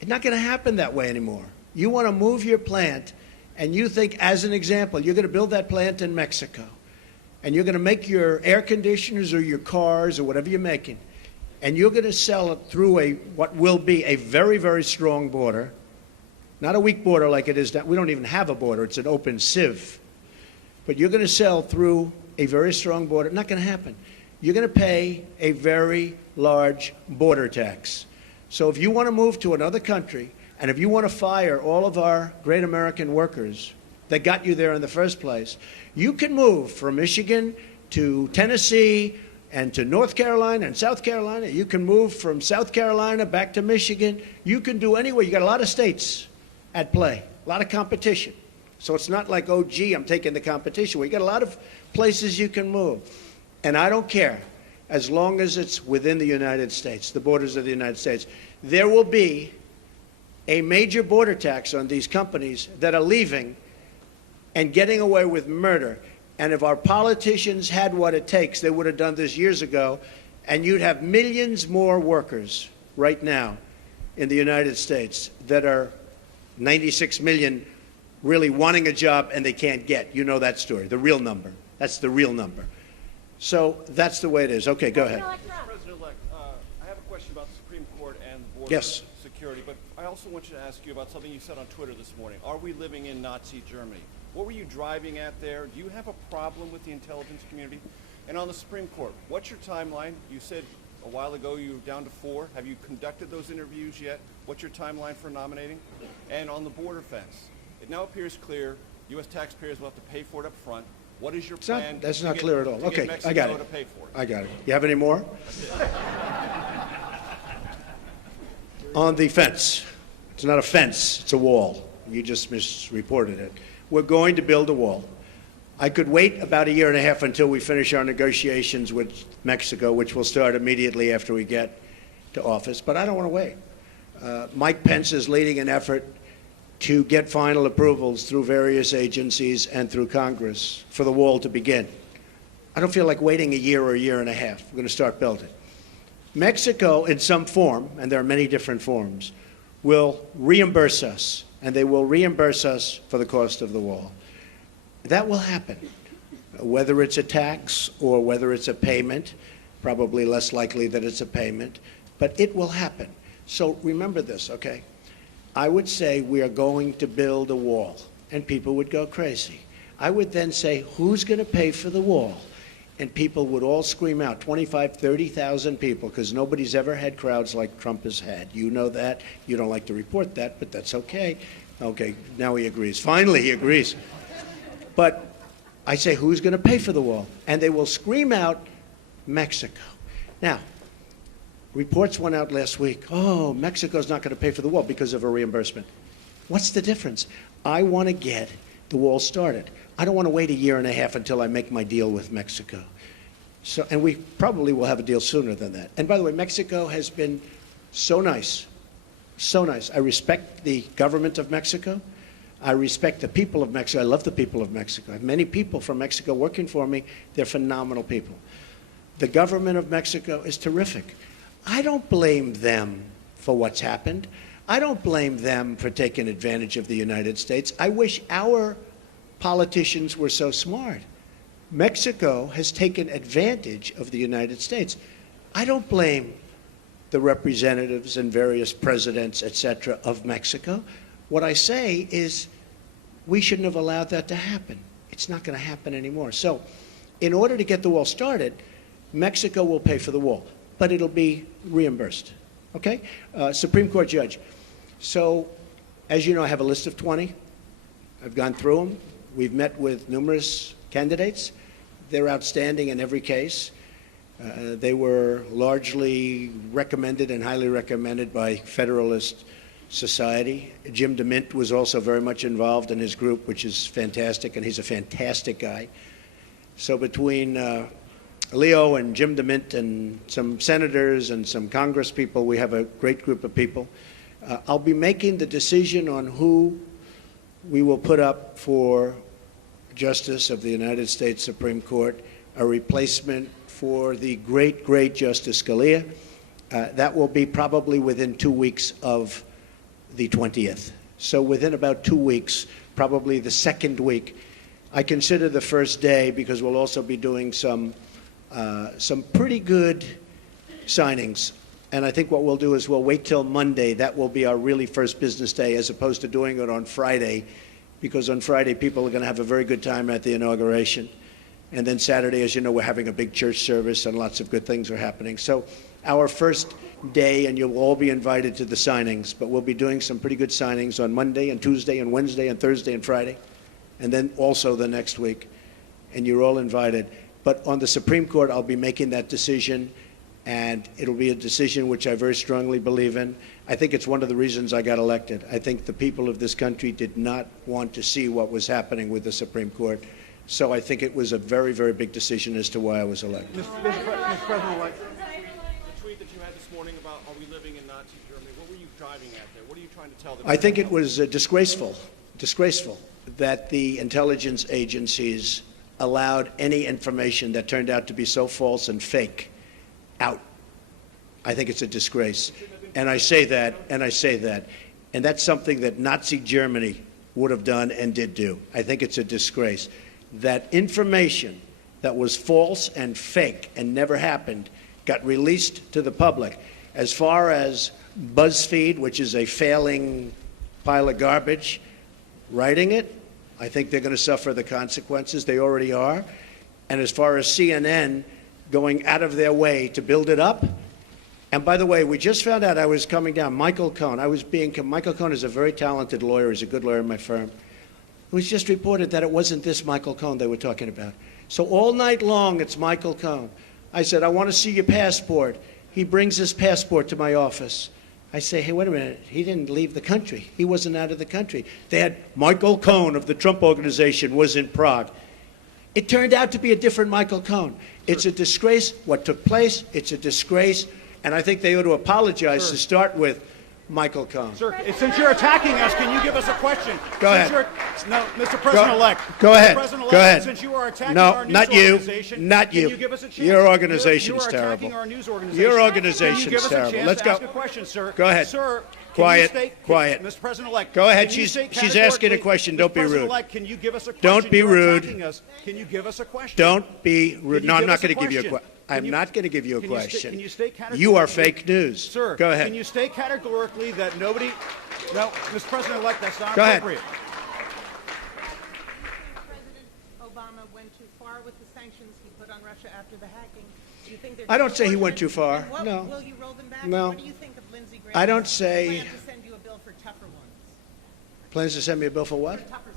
it's not going to happen that way anymore. You want to move your plant, and you think, as an example, you're going to build that plant in Mexico, and you're going to make your air conditioners or your cars or whatever you're making, and you're going to sell it through what will be a very, very strong border, not a weak border like it is now. We don't even have a border. It's an open sieve. But you're going to sell through a very strong border. Not going to happen. You're going to pay a very large border tax. So if you want to move to another country, and if you want to fire all of our great American workers that got you there in the first place, you can move from Michigan to Tennessee and to North Carolina and South Carolina. You can move from South Carolina back to Michigan. You can do anywhere. You got a lot of states at play, a lot of competition. So it's not like, oh, gee, I'm taking the competition. Well, you got a lot of places you can move. And I don't care, as long as it's within the United States, the borders of the United States. There will be a major border tax on these companies that are leaving and getting away with murder. And if our politicians had what it takes, they would have done this years ago, and you'd have millions more workers right now in the United States that are 96 million really wanting a job and they can't get. You know that story, the real number. That's the real number. So that's the way it is. Okay, go ahead. President-elect, I have a question about the Supreme Court and border Yes. security, but I also want you to ask you about something you said on Twitter this morning. Are we living in Nazi Germany? What were you driving at there? Do you have a problem with the intelligence community? And on the Supreme Court, what's your timeline? You said a while ago you were down to 4. Have you conducted those interviews yet? What's your timeline for nominating? And on the border fence, it now appears clear U.S. taxpayers will have to pay for it up front. What is your plan? That's not clear at all. Okay, I got it. To pay for it? I got it. You have any more? On the fence. It's not a fence, it's a wall. You just misreported it. We're going to build a wall. I could wait about a year and a half until we finish our negotiations with Mexico, which will start immediately after we get to office, but I don't want to wait. Mike Pence is leading an effort to get final approvals through various agencies and through Congress for the wall to begin. I don't feel like waiting a year or a year and a half. We're going to start building. Mexico, in some form, and there are many different forms, will reimburse us, and they will reimburse us for the cost of the wall. That will happen, whether it's a tax or whether it's a payment, probably less likely that it's a payment, but it will happen. So remember this, okay? I would say we are going to build a wall, and people would go crazy. I would then say, who's going to pay for the wall? And people would all scream out, 25, 30,000 people, because nobody's ever had crowds like Trump has had. You know that. You don't like to report that, but that's okay. Okay, now he agrees. Finally, he agrees. But I say, who's going to pay for the wall? And they will scream out, Mexico. Now, reports went out last week, oh, Mexico's not going to pay for the wall because of a reimbursement. What's the difference? I want to get the wall started. I don't want to wait a year and a half until I make my deal with Mexico. So, and we probably will have a deal sooner than that. And by the way, Mexico has been so nice So nice. I respect the government of Mexico. I respect the people of Mexico. I love the people of Mexico. I have many people from Mexico working for me. They're phenomenal people. The government of Mexico is terrific. I don't blame them for what's happened. I don't blame them for taking advantage of the United States. I wish our politicians were so smart. Mexico has taken advantage of the United States. I don't blame the representatives and various presidents, etc., of Mexico. What I say is we shouldn't have allowed that to happen. It's not going to happen anymore. So in order to get the wall started, Mexico will pay for the wall, but it'll be reimbursed. Okay? Supreme Court judge. So, as you know, I have a list of 20. I've gone through them. We've met with numerous candidates. They're outstanding in every case. They were largely recommended and highly recommended by Federalist Society. Jim DeMint was also very much involved in his group, which is fantastic, and he's a fantastic guy. So between Leo and Jim DeMint and some senators and some Congress people, we have a great group of people. I'll be making the decision on who we will put up for Justice of the United States Supreme Court, a replacement for the great, great Justice Scalia. That will be probably within 2 weeks of the 20th. So within about 2 weeks, probably the second week. I consider the first day because we'll also be doing some pretty good signings. And I think what we'll do is we'll wait till Monday. That will be our really first business day as opposed to doing it on Friday, because on Friday people are going to have a very good time at the inauguration. And then Saturday, as you know, we're having a big church service and lots of good things are happening. So our first day, and you'll all be invited to the signings, but we'll be doing some pretty good signings on Monday and Tuesday and Wednesday and Thursday and Friday, and then also the next week. And you're all invited. But on the Supreme Court, I'll be making that decision, and it'll be a decision which I very strongly believe in. I think it's one of the reasons I got elected. I think the people of this country did not want to see what was happening with the Supreme Court. So I think it was a very, very big decision as to why I was elected. Mr. President-elect, the tweet that you had this morning about are we living in Nazi Germany, what were you driving at there? What are you trying to tell them? I think it was disgraceful that the intelligence agencies allowed any information that turned out to be so false and fake out. I think it's a disgrace. And I say that. And that's something that Nazi Germany would have done and did do. I think it's a disgrace. That information that was false and fake and never happened got released to the public. As far as BuzzFeed, which is a failing pile of garbage, writing it, I think they're going to suffer the consequences. They already are. And as far as CNN going out of their way to build it up, and by the way, we just found out I was coming down, Michael Cohen. Michael Cohen is a very talented lawyer. He's a good lawyer in my firm. It was just reported that it wasn't this Michael Cohen they were talking about. So all night long, it's Michael Cohen. I said, I want to see your passport. He brings his passport to my office. I say, hey, wait a minute. He didn't leave the country. He wasn't out of the country. They had Michael Cohen of the Trump Organization was in Prague. It turned out to be a different Michael Cohen. It's a disgrace what took place. It's a disgrace. And I think they ought to apologize to start with Michael Cohen. Sir, since you're attacking us, can you give us a question? Go ahead. No, Mr. President-elect. Go ahead. President-elect, Go ahead. Since you are attacking no, our news not you. organization, Not you. Can you give us a chance? Your organization you is are terrible. Attacking our news organization. Your organization Can you is give us a terrible. chance Let's to go. ask a question, sir? Go ahead. Sir, Quiet. Quiet. Mr. President-elect. Go ahead. Can you She's asking a question. Don't be rude. President-elect, can you give us a question? Don't be You're rude. attacking us. Can you give us a question? Don't be rude. No, I'm not going to give you a question. question. I'm not going to give you a question. Can you state categorically? You are fake news. Sir, go ahead. Can you state categorically that nobody... No, Mr. President-elect, that's not go appropriate. Ahead. President Obama went too far with the sanctions he put on Russia after the hacking. Do you think I don't say he went too far. No. Will you roll them back? No. What do you think of Lindsey Graham's I don't say... plan to send you a bill for tougher ones? Plans to send me a bill for what? For tougher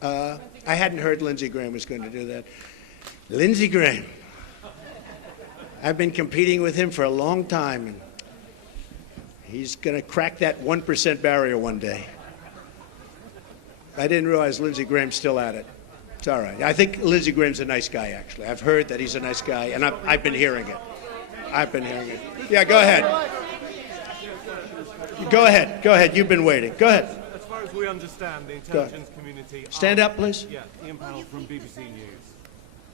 sanctions. I hadn't heard Lindsey Graham was going to do that. Lindsey Graham. I've been competing with him for a long time, and he's going to crack that 1% barrier one day. I didn't realize Lindsey Graham's still at it. It's all right. I think Lindsey Graham's a nice guy, actually. I've heard that he's a nice guy, and I've been hearing it. Yeah, go ahead. Go ahead. You've been waiting. Go ahead. As far as we understand, the intelligence community... Stand up, please. Yeah, Ian Panel from BBC News.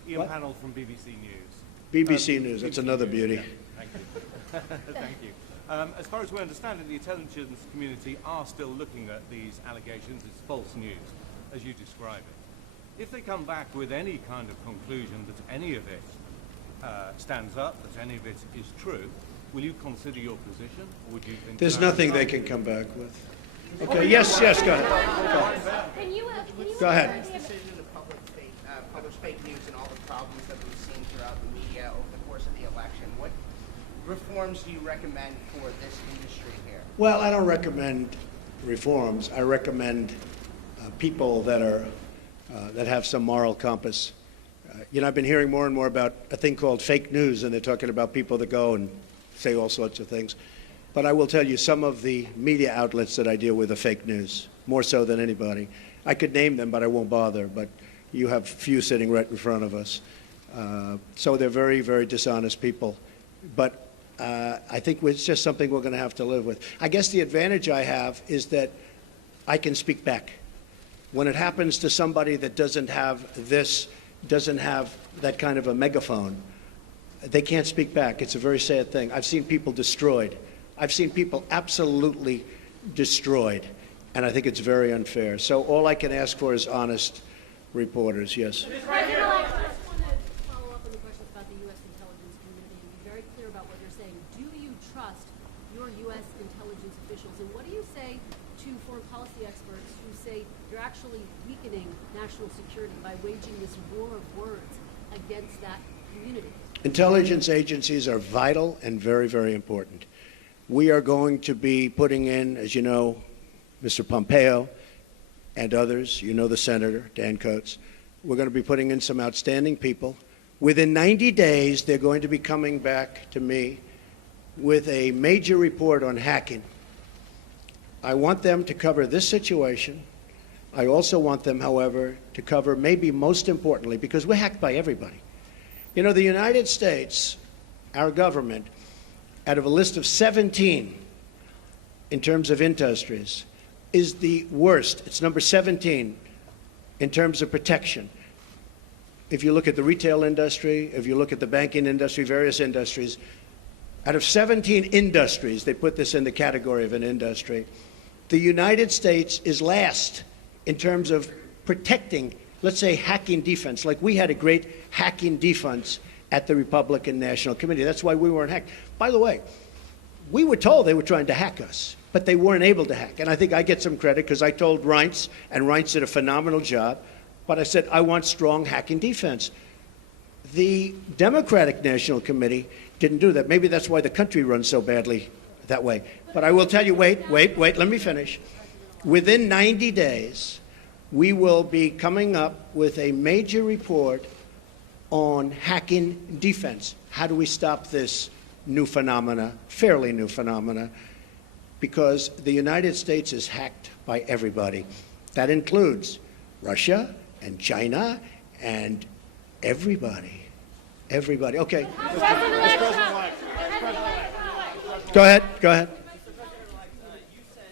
Ian Panel from BBC News. BBC News, that's another beauty. Yeah, thank you. Thank you. As far as we understand it, the intelligence community are still looking at these allegations as false news, as you describe it. If they come back with any kind of conclusion that any of it stands up, that any of it is true, will you consider your position, or would you think... There's nothing they can come back with. Okay, yes, go ahead. Can you Go ahead. This decision to publish fake news and all the problems that we've seen throughout the media over the course of the election, what reforms do you recommend for this industry here? Well, I don't recommend reforms. I recommend people that are that have some moral compass. I've been hearing more and more about a thing called fake news, and they're talking about people that go and say all sorts of things. But I will tell you, some of the media outlets that I deal with are fake news, more so than anybody. I could name them, but I won't bother. But you have a few sitting right in front of us. So they're very, very dishonest people. But I think it's just something we're going to have to live with. I guess the advantage I have is that I can speak back. When it happens to somebody that doesn't have that kind of a megaphone, they can't speak back. It's a very sad thing. I've seen people destroyed. I've seen people absolutely destroyed, and I think it's very unfair. So all I can ask for is honest reporters. Yes. I just want to follow up on the questions about the U.S. intelligence community and be very clear about what you're saying. Do you trust your U.S. intelligence officials, and what do you say to foreign policy experts who say you're actually weakening national security by waging this war of words against that community? Intelligence agencies are vital and very, very important. We are going to be putting in, as you know, Mr. Pompeo and others, you know the Senator, Dan Coates, we're going to be putting in some outstanding people. Within 90 days, they're going to be coming back to me with a major report on hacking. I want them to cover this situation. I also want them, however, to cover maybe most importantly, because we're hacked by everybody. You know, the United States, our government, out of a list of 17 in terms of industries, is the worst. It's number 17 in terms of protection. If you look at the retail industry, if you look at the banking industry, various industries, out of 17 industries, they put this in the category of an industry, the United States is last in terms of protecting, let's say, hacking defense. Like we had a great hacking defense at the Republican National Committee. That's why we weren't hacked. By the way, we were told they were trying to hack us, but they weren't able to hack. And I think I get some credit because I told Reince, and Reince did a phenomenal job, but I said, I want strong hacking defense. The Democratic National Committee didn't do that. Maybe that's why the country runs so badly that way. But I will tell you, wait, let me finish. Within 90 days, we will be coming up with a major report on hacking defense. How do we stop this new phenomena, fairly new phenomena? Because the United States is hacked by everybody. That includes Russia and China and everybody. Everybody. Okay. Go ahead. You said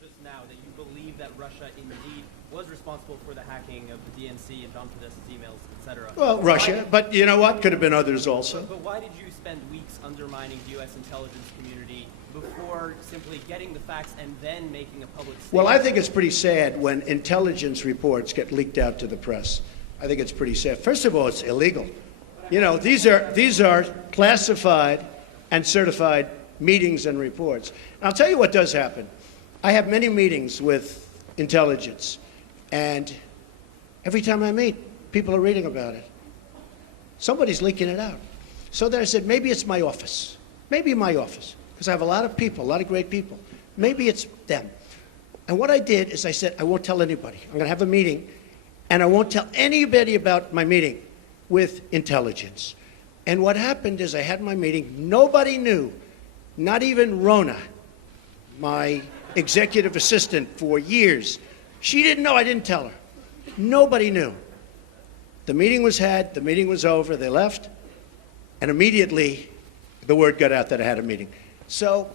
just now that you believe that Russia indeed was responsible for the hacking of the DNC and John Podesta's emails, etc. Well, Russia, but you know what? Could have been others also. But why did you spend weeks undermining the U.S. intelligence community before simply getting the facts and then making a public statement? Well, I think it's pretty sad when intelligence reports get leaked out to the press. I think it's pretty sad. First of all, it's illegal. You know, these are classified and certified meetings and reports. And I'll tell you what does happen. I have many meetings with intelligence, and every time I meet, people are reading about it. Somebody's leaking it out. So then I said, maybe it's my office. Maybe my office, because I have a lot of people, a lot of great people. Maybe it's them. And what I did is I said, I won't tell anybody. I'm going to have a meeting, and I won't tell anybody about my meeting with intelligence. And what happened is I had my meeting. Nobody knew, not even Rona, my executive assistant for years. She didn't know. I didn't tell her. Nobody knew. The meeting was had. The meeting was over. They left. And immediately, the word got out that I had a meeting. So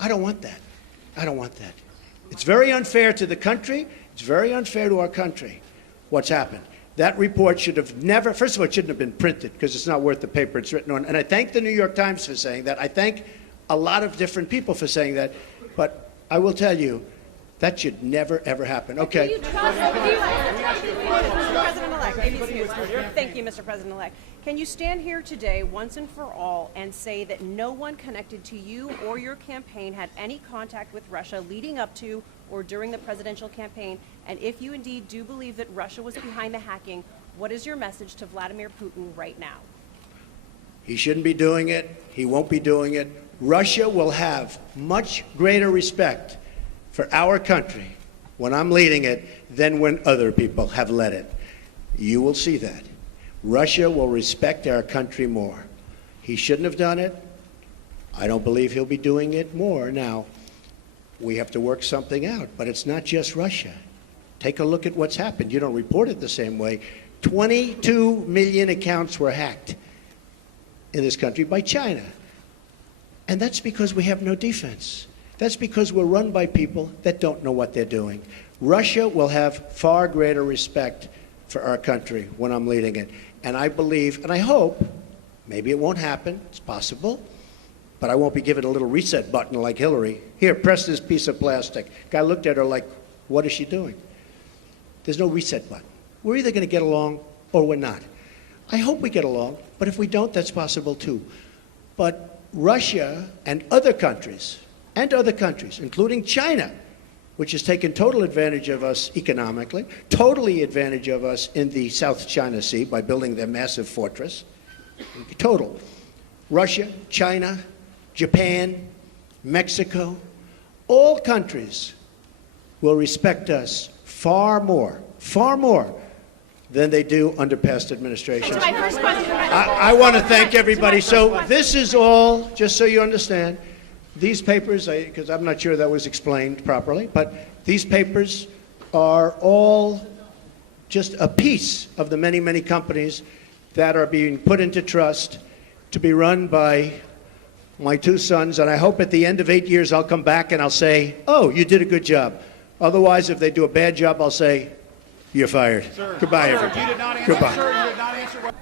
I don't want that. I don't want that. It's very unfair to the country. It's very unfair to our country what's happened. That report should have never, first of all, it shouldn't have been printed because it's not worth the paper it's written on. And I thank the New York Times for saying that. I thank a lot of different people for saying that. But I will tell you, that should never, ever happen. Okay. Thank you, Mr. President-elect. Can you stand here today, once and for all, and say that no one connected to you or your campaign had any contact with Russia leading up to or during the presidential campaign? And if you indeed do believe that Russia was behind the hacking, what is your message to Vladimir Putin right now? He shouldn't be doing it. He won't be doing it. Russia will have much greater respect for our country when I'm leading it than when other people have led it. You will see that. Russia will respect our country more. He shouldn't have done it. I don't believe he'll be doing it more. Now, we have to work something out, but it's not just Russia. Take a look at what's happened. You don't report it the same way. 22 million accounts were hacked in this country by China. And that's because we have no defense. That's because we're run by people that don't know what they're doing. Russia will have far greater respect for our country when I'm leading it. And I believe, and I hope, maybe it won't happen, it's possible, but I won't be given a little reset button like Hillary. Here, press this piece of plastic. Guy looked at her like, what is she doing? There's no reset button. We're either going to get along or we're not. I hope we get along, but if we don't, that's possible too. But Russia and other countries, including China, which has taken total advantage of us economically, totally advantage of us in the South China Sea by building their massive fortress. Total. Russia, China, Japan, Mexico, all countries will respect us far more than they do under past administrations. My first question. I want to thank everybody. So this is all, just so you understand, these papers, because I'm not sure that was explained properly, but these papers are all just a piece of the many, many companies that are being put into trust to be run by my two sons. And I hope at the end of 8 years I'll come back and I'll say, oh, you did a good job. Otherwise, if they do a bad job, I'll say, you're fired. Sir, Goodbye, sir, everybody. you did not answer, Goodbye. Sir, you did not answer what